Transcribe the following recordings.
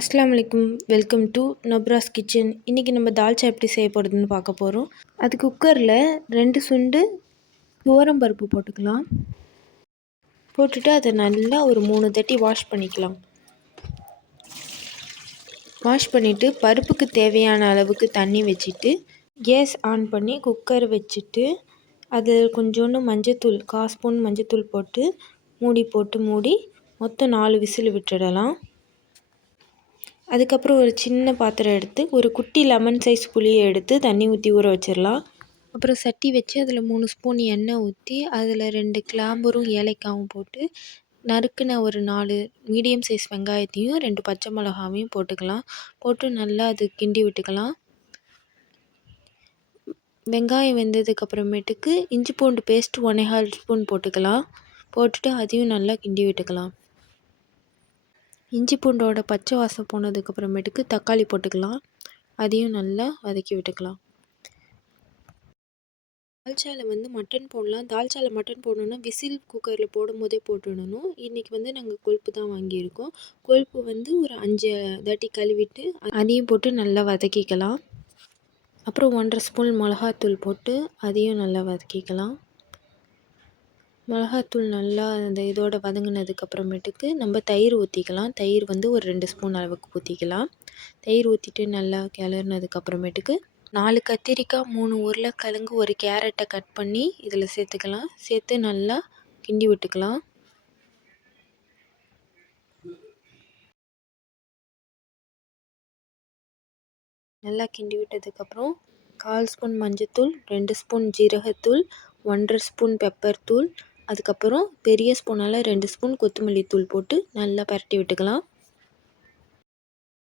அஸ்ஸலாமு அலைக்கும். Welcome to Nafras kitchen. இன்றைக்கி நம்ம தால்ச்சா எப்படி செய்ய போகிறதுன்னு பார்க்க போகிறோம். அது குக்கரில் 2 சுண்டு துவரம்பருப்பு போட்டுக்கலாம். போட்டுட்டு அதை நல்லா ஒரு 3 தட்டி வாஷ் பண்ணிக்கலாம். வாஷ் பண்ணிவிட்டு பருப்புக்கு தேவையான அளவுக்கு தண்ணி வச்சுட்டு கேஸ் ஆன் பண்ணி குக்கர் வச்சுட்டு அது கொஞ்சோண்டு மஞ்சத்தூள் 1/4 ஸ்பூன் மஞ்சத்தூள் போட்டு மூடி மொத்தம் 4 விசில் விட்டுடலாம். அதுக்கப்புறம் ஒரு சின்ன பாத்திரம் எடுத்து ஒரு குட்டி லெமன் சைஸ் புளியை எடுத்து தண்ணி ஊற்றி ஊற வச்சிடலாம். அப்புறம் சட்டி வச்சு அதில் 3 ஸ்பூன் எண்ணெய் ஊற்றி அதில் 2 கிராம்பரும் ஏலக்காவும் போட்டு நறுக்குன ஒரு 4 மீடியம் சைஸ் வெங்காயத்தையும் 2 பச்சை மிளகாவையும் போட்டுக்கலாம். போட்டு நல்லா அது கிண்டி விட்டுக்கலாம். வெங்காயம் வெந்ததுக்கப்புறமேட்டுக்கு இஞ்சி பூண்டு பேஸ்ட் 1/4 ஸ்பூன் போட்டுக்கலாம். போட்டுட்டு அதையும் நல்லா கிண்டி விட்டுக்கலாம். இஞ்சி பூண்டோட பச்சை வாசம் போனதுக்கப்புறமேட்டுக்கு தக்காளி போட்டுக்கலாம். அதையும் நல்லா வதக்கி விட்டுக்கலாம். தால்ச்சாவில் மட்டன் போடலாம். தால்ச்சாவில் மட்டன் போடணுன்னா விசில் குக்கரில் போடும்போதே போட்டுடணும். இன்றைக்கி நாங்கள் கொழுப்பு தான் வாங்கியிருக்கோம். கொழுப்பு ஒரு 5 தாட்டி கழுவிட்டு அதையும் போட்டு நல்லா வதக்கிக்கலாம். அப்புறம் 1/2 ஸ்பூன் மிளகாத்தூள் போட்டு அதையும் நல்லா வதக்கிக்கலாம். மிளகாத்தூள் நல்லா அந்த இதோட வதங்கினதுக்கப்புறமேட்டுக்கு நம்ம தயிர் ஊற்றிக்கலாம். தயிர் ஒரு 2 ஸ்பூன் அளவுக்கு ஊற்றிக்கலாம். தயிர் ஊற்றிட்டு நல்லா கிளறினதுக்கப்புறமேட்டுக்கு 4 கத்திரிக்காய், 3 உருளைக்கிழங்கு, 1 கேரட்டை கட் பண்ணி இதில் சேர்த்துக்கலாம். சேர்த்து நல்லா கிண்டி விட்டுக்கலாம். நல்லா கிண்டி விட்டதுக்கப்புறம் 1/4 ஸ்பூன் மஞ்சத்தூள், 2 ஸ்பூன் ஜீரகத்தூள், 1/2 ஸ்பூன் பெப்பர் தூள், அதுக்கப்புறம் பெரிய ஸ்பூனால் 2 ஸ்பூன் கொத்தமல்லி தூள் போட்டு நல்லா பரட்டி விட்டுக்கலாம்.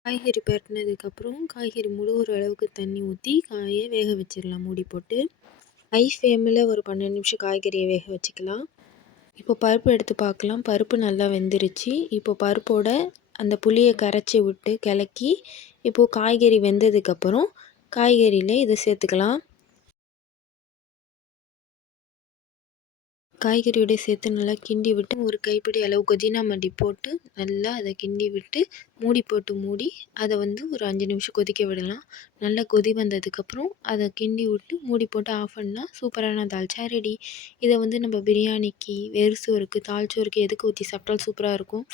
காய்கறி பரட்டினதுக்கப்புறம் காய்கறி முழுகிற அளவுக்கு தண்ணி ஊற்றி காயை வேக வச்சிடலாம் மூடி போட்டு. ஹை ஃப்ளேமில் ஒரு 12 நிமிஷம் காய்கறியை வேக வச்சுக்கலாம். இப்போ பருப்பு எடுத்து பார்க்கலாம். பருப்பு நல்லா வெந்துருச்சு. இப்போ பருப்போட அந்த புளியை கரைச்சி விட்டு கிளக்கி இப்போது காய்கறி வெந்ததுக்கப்புறம் காய்கறியில் இதை சேர்த்துக்கலாம். காய்கறியோட சேர்த்து நல்லா கிண்டி விட்டு ஒரு கைப்பிடி அளவு புதினா மல்லி போட்டு நல்லா அதை கிண்டி விட்டு மூடி அதை ஒரு 5 நிமிஷம் கொதிக்க விடலாம். நல்லா கொதி வந்ததுக்கப்புறம் அதை கிண்டி விட்டு மூடி போட்டு ஆஃப் பண்ணால் சூப்பரான தால்ச்சா ரெடி. இதை நம்ம பிரியாணிக்கு, வெறுசோறுக்கு, தால்ச்சோறுக்கு எதுக்கு ஊற்றி சாப்பிட்டாலும் சூப்பராக இருக்கும்.